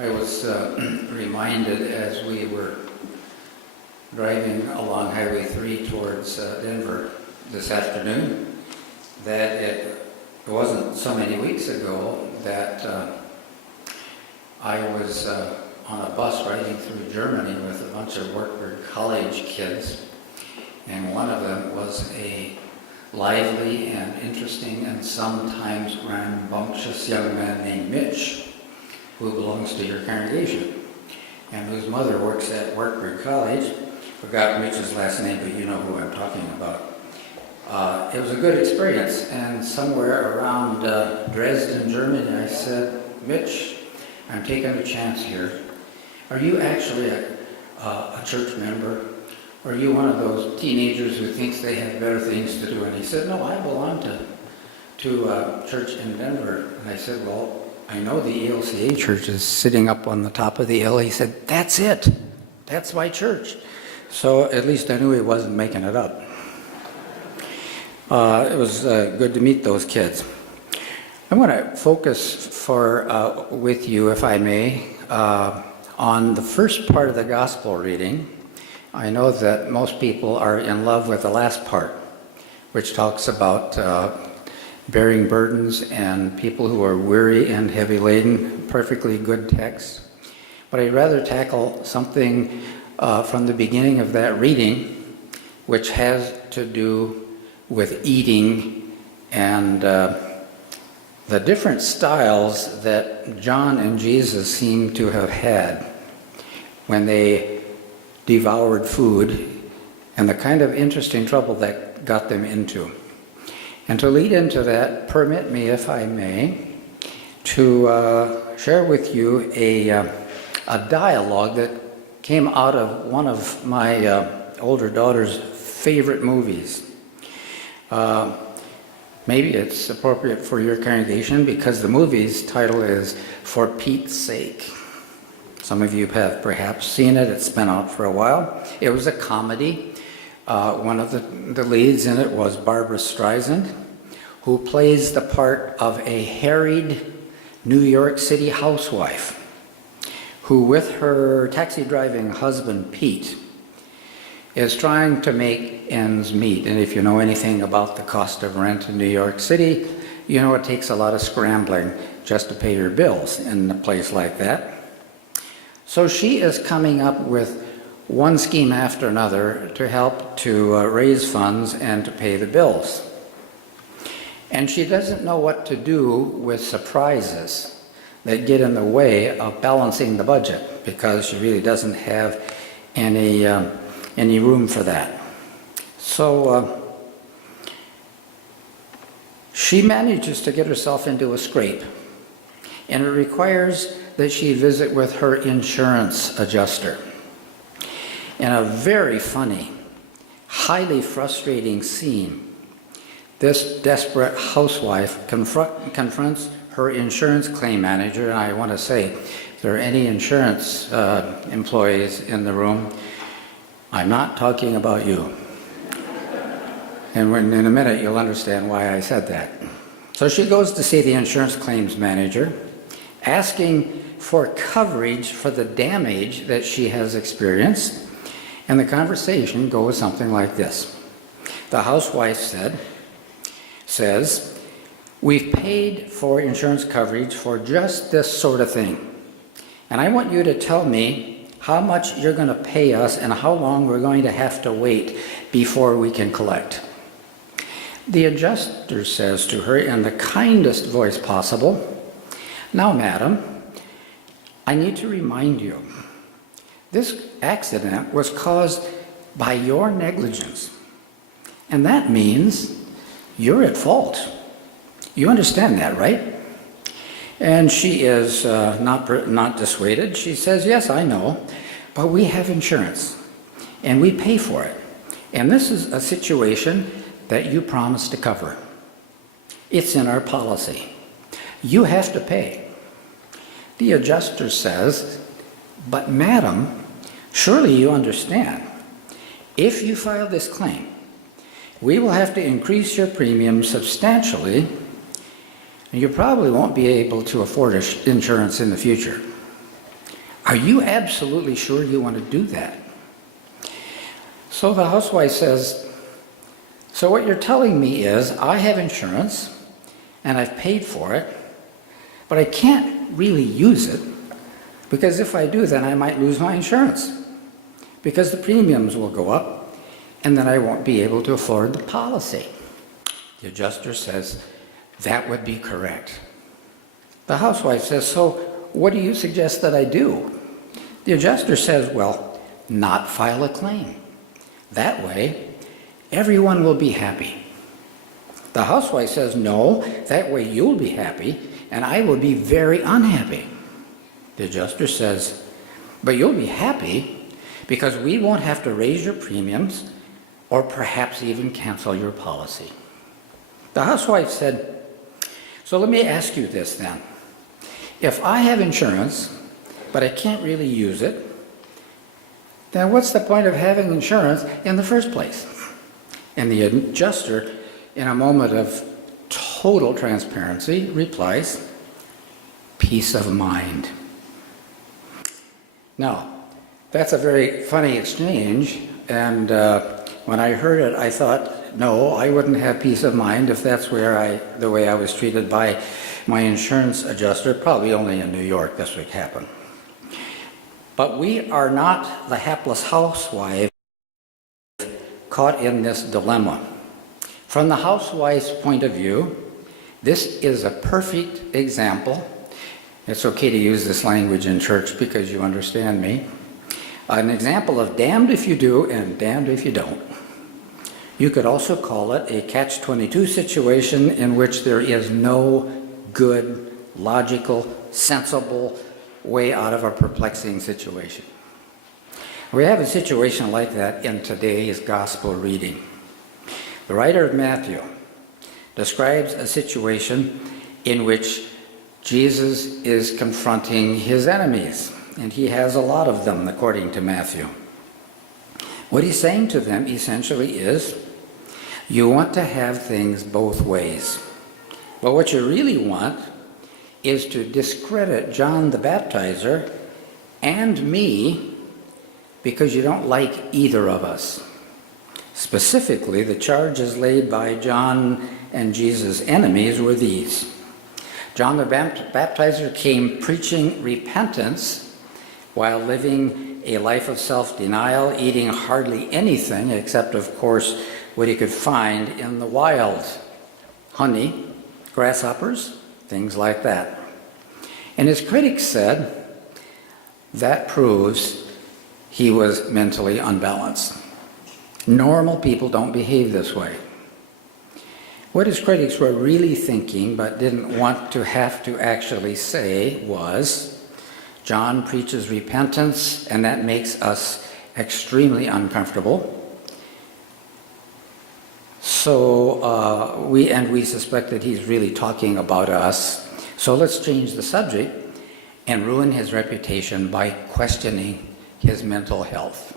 I was reminded as we were driving along Highway 3 towards Denver this afternoon that it wasn't so many weeks ago that I was on a bus riding through Germany with a bunch of Wartburg College kids, and one of them was a lively and interesting and sometimes rambunctious young man named Mitch, who belongs to your congregation, and whose mother works at Wartburg College. Forgot Mitch's last name, but you know who I'm talking about. It was a good experience, and somewhere around Dresden, Germany, I said, Mitch, I'm taking a chance here. Are you actually a church member? Or are you one of those teenagers who thinks they have better things to do? And he said, no, I belong to a church in Denver. And I said, well, I know the ELCA church is sitting up on the top of the hill. He said, that's it. That's my church. So at least I knew he wasn't making it up. It was good to meet those kids. I want to focus with you, if I may, on the first part of the gospel reading. I know that most people are in love with the last part, which talks about bearing burdens and people who are weary and heavy laden. Perfectly good text. But I'd rather tackle something from the beginning of that reading, which has to do with eating and the different styles that John and Jesus seem to have had when they devoured food, and the kind of interesting trouble that got them into. And to lead into that, permit me, if I may, to share with you a dialogue that came out of one of my older daughter's favorite movies. Maybe it's appropriate for your congregation because the movie's title is For Pete's Sake. Some of you have perhaps seen it. It's been out for a while. It was a comedy. One of the leads in it was Barbara Streisand, who plays the part of a harried New York City housewife who, with her taxi driving husband Pete, is trying to make ends meet. And if you know anything about the cost of rent in New York City, you know it takes a lot of scrambling just to pay your bills in a place like that. So she is coming up with one scheme after another to help to raise funds and to pay the bills. And she doesn't know what to do with surprises that get in the way of balancing the budget, because she really doesn't have any room for that. So she manages to get herself into a scrape, and it requires that she visit with her insurance adjuster. In a very funny, highly frustrating scene, this desperate housewife confronts her insurance claim manager. And I want to say, if there are any insurance employees in the room, I'm not talking about you. And in a minute, you'll understand why I said that. So she goes to see the insurance claims manager, asking for coverage for the damage that she has experienced. And the conversation goes something like this. The housewife says, we've paid for insurance coverage for just this sort of thing. And I want you to tell me how much you're going to pay us and how long we're going to have to wait before we can collect. The adjuster says to her in the kindest voice possible, now, madam, I need to remind you, this accident was caused by your negligence. And that means you're at fault. You understand that, right? And she is not dissuaded. She says, yes, I know, but we have insurance, and we pay for it. And this is a situation that you promised to cover. It's in our policy. You have to pay. The adjuster says, but madam, surely you understand. If you file this claim, we will have to increase your premium substantially, and you probably won't be able to afford insurance in the future. Are you absolutely sure you want to do that? So the housewife says, so what you're telling me is I have insurance and I've paid for it, but I can't really use it because if I do, then I might lose my insurance because the premiums will go up and then I won't be able to afford the policy. The adjuster says, that would be correct. The housewife says, so what do you suggest that I do? The adjuster says, well, not file a claim. That way, everyone will be happy. The housewife says, no, that way you'll be happy and I will be very unhappy. The adjuster says, but you'll be happy because we won't have to raise your premiums or perhaps even cancel your policy. The housewife said, so let me ask you this then. If I have insurance, but I can't really use it, then what's the point of having insurance in the first place? And the adjuster, in a moment of total transparency, replies, peace of mind. Now, that's a very funny exchange, and when I heard it, I thought, no, I wouldn't have peace of mind if that's the way I was treated by my insurance adjuster, probably only in New York this would happen. But we are not the hapless housewife caught in this dilemma. From the housewife's point of view, this is a perfect example. It's okay to use this language in church because you understand me. An example of damned if you do and damned if you don't. You could also call it a catch-22 situation in which there is no good, logical, sensible way out of a perplexing situation. We have a situation like that in today's gospel reading. The writer of Matthew describes a situation in which Jesus is confronting his enemies, and he has a lot of them, according to Matthew. What he's saying to them essentially is, you want to have things both ways. But what you really want is to discredit John the Baptizer and me because you don't like either of us. Specifically, the charges laid by John and Jesus' enemies were these. John the Baptizer came preaching repentance while living a life of self-denial, eating hardly anything except, of course, what he could find in the wild. Honey, grasshoppers, things like that. And his critics said, that proves he was mentally unbalanced. Normal people don't behave this way. What his critics were really thinking but didn't want to have to actually say was, John preaches repentance and that makes us extremely uncomfortable. So we suspect that he's really talking about us. So let's change the subject and ruin his reputation by questioning his mental health.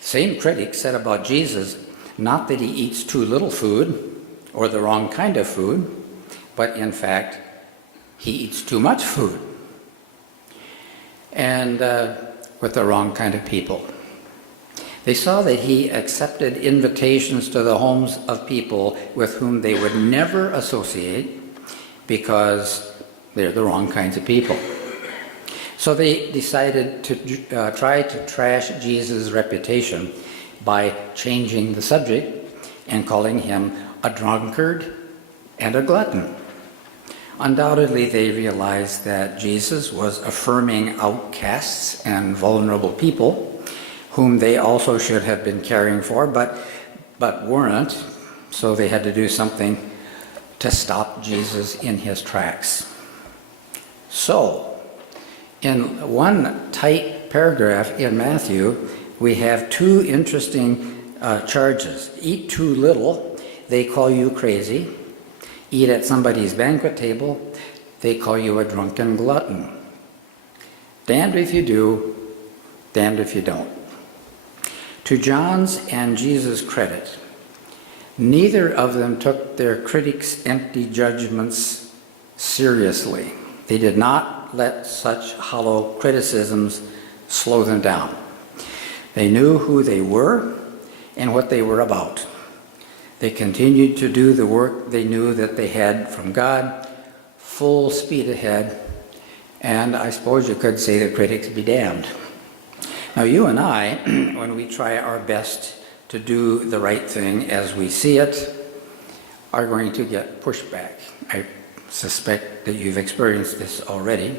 Same critic said about Jesus, not that he eats too little food or the wrong kind of food, but in fact, he eats too much food and with the wrong kind of people. They saw that he accepted invitations to the homes of people with whom they would never associate because they're the wrong kinds of people. So they decided to try to trash Jesus' reputation by changing the subject and calling him a drunkard and a glutton. Undoubtedly, they realized that Jesus was affirming outcasts and vulnerable people whom they also should have been caring for, but weren't, so they had to do something to stop Jesus in his tracks. So, in one tight paragraph in Matthew, we have two interesting charges. Eat too little, they call you crazy. Eat at somebody's banquet table, they call you a drunken glutton. Damned if you do, damned if you don't. To John's and Jesus' credit, neither of them took their critics' empty judgments seriously. They did not not let such hollow criticisms slow them down. They knew who they were and what they were about. They continued to do the work they knew that they had from God, full speed ahead, and I suppose you could say the critics be damned. Now you and I, when we try our best to do the right thing as we see it, are going to get pushback. I suspect that you've experienced this already,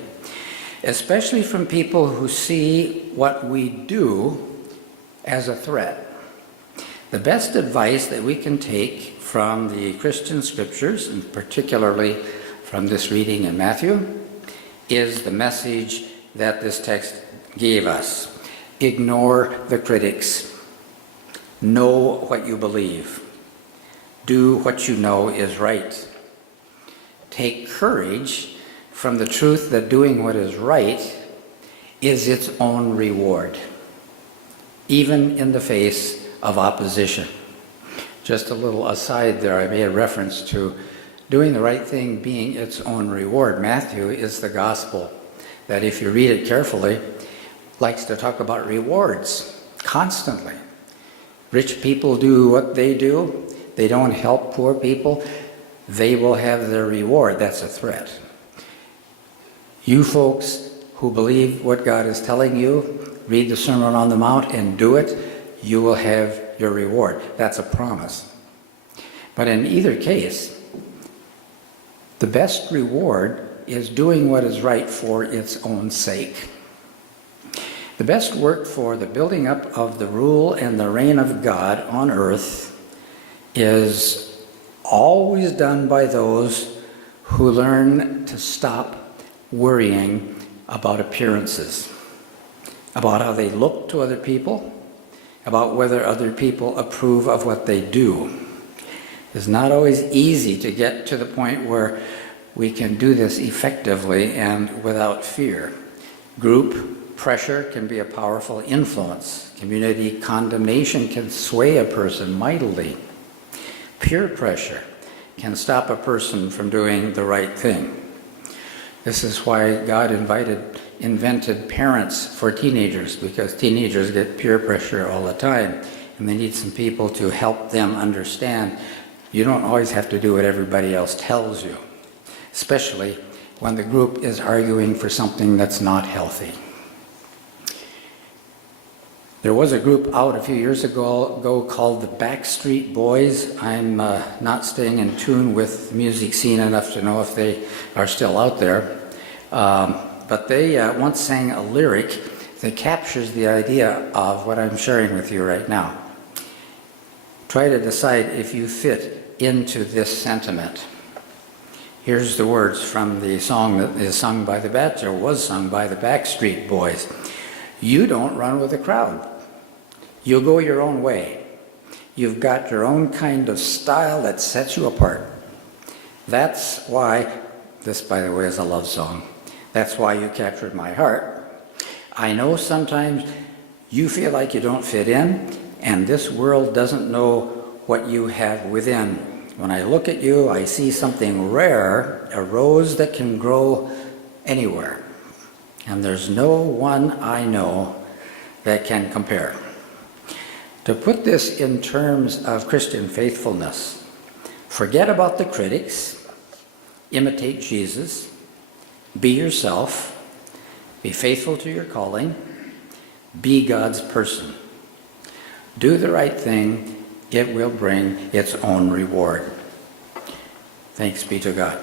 especially from people who see what we do as a threat. The best advice that we can take from the Christian scriptures, and particularly from this reading in Matthew, is the message that this text gave us. Ignore the critics. Know what you believe. Do what you know is right. Take courage from the truth that doing what is right is its own reward, even in the face of opposition. Just a little aside there, I made a reference to doing the right thing being its own reward. Matthew is the gospel that, if you read it carefully, likes to talk about rewards constantly. Rich people do what they do. They don't help poor people. They will have their reward. That's a threat. You folks who believe what God is telling you, read the Sermon on the Mount and do it, you will have your reward. That's a promise. But in either case, the best reward is doing what is right for its own sake. The best work for the building up of the rule and the reign of God on earth is always done by those who learn to stop worrying about appearances, about how they look to other people, about whether other people approve of what they do. It's not always easy to get to the point where we can do this effectively and without fear. Group pressure can be a powerful influence. Community condemnation can sway a person mightily. Peer pressure can stop a person from doing the right thing. This is why God invented parents for teenagers, because teenagers get peer pressure all the time, and they need some people to help them understand you don't always have to do what everybody else tells you, especially when the group is arguing for something that's not healthy. There was a group out a few years ago called the Backstreet Boys. I'm not staying in tune with the music scene enough to know if they are still out there. But they once sang a lyric that captures the idea of what I'm sharing with you right now. Try to decide if you fit into this sentiment. Here's the words from the song that is sung by was sung by the Backstreet Boys. You don't run with the crowd. You go your own way. You've got your own kind of style that sets you apart. That's why, this by the way is a love song, that's why you captured my heart. I know sometimes you feel like you don't fit in, and this world doesn't know what you have within. When I look at you, I see something rare, a rose that can grow anywhere. And there's no one I know that can compare. To put this in terms of Christian faithfulness, forget about the critics, imitate Jesus, be yourself, be faithful to your calling, be God's person. Do the right thing, it will bring its own reward. Thanks be to God.